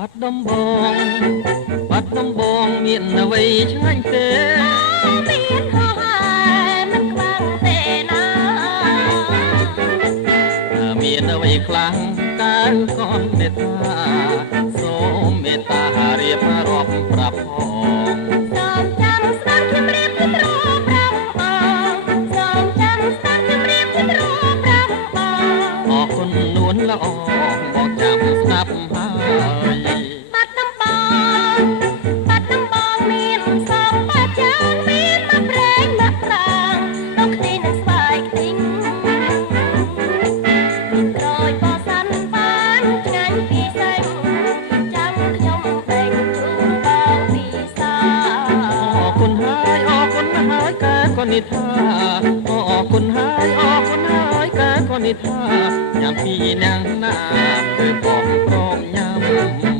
បាត់ដំបងបាត់ដំបងមានអ្វីឆ្ងាញ់ទេមានហោហើយមិនខ្លាំងទេណាមានអ្វីខ្លាំងតើកូនមេត្តាសូមមេត្តារៀបរាប់ប្រាប់ផងសូមចាំស្ដាប់ខ្ញុំរៀបពីត្រង់ប្រាប់បងសូមចាំស្ដាប់ខ្ញុំរៀបពីត្រង់ប្រាប់បងអរគុណនួនល្អបងចាំស្ដាប់ហើយបាត់ដំបងបាត់ដំបងមានសងបាត់យ៉ាងមានមកប្រេងមកប្រាំងលោកទីនឹងស្វាយខ្ទីងក្រោយបោះសាន់បានឆ្ងាញ់ពីសេងចាំខ្ញុំពេញជូនបងពីសាអរគុណហើយអរគុណហើយកែកូននិថាអរគុណហើយអរគុណហើយកែកូននិថាញ៉ាំពីណាំងណាគឺបងព្រមញ៉ាំ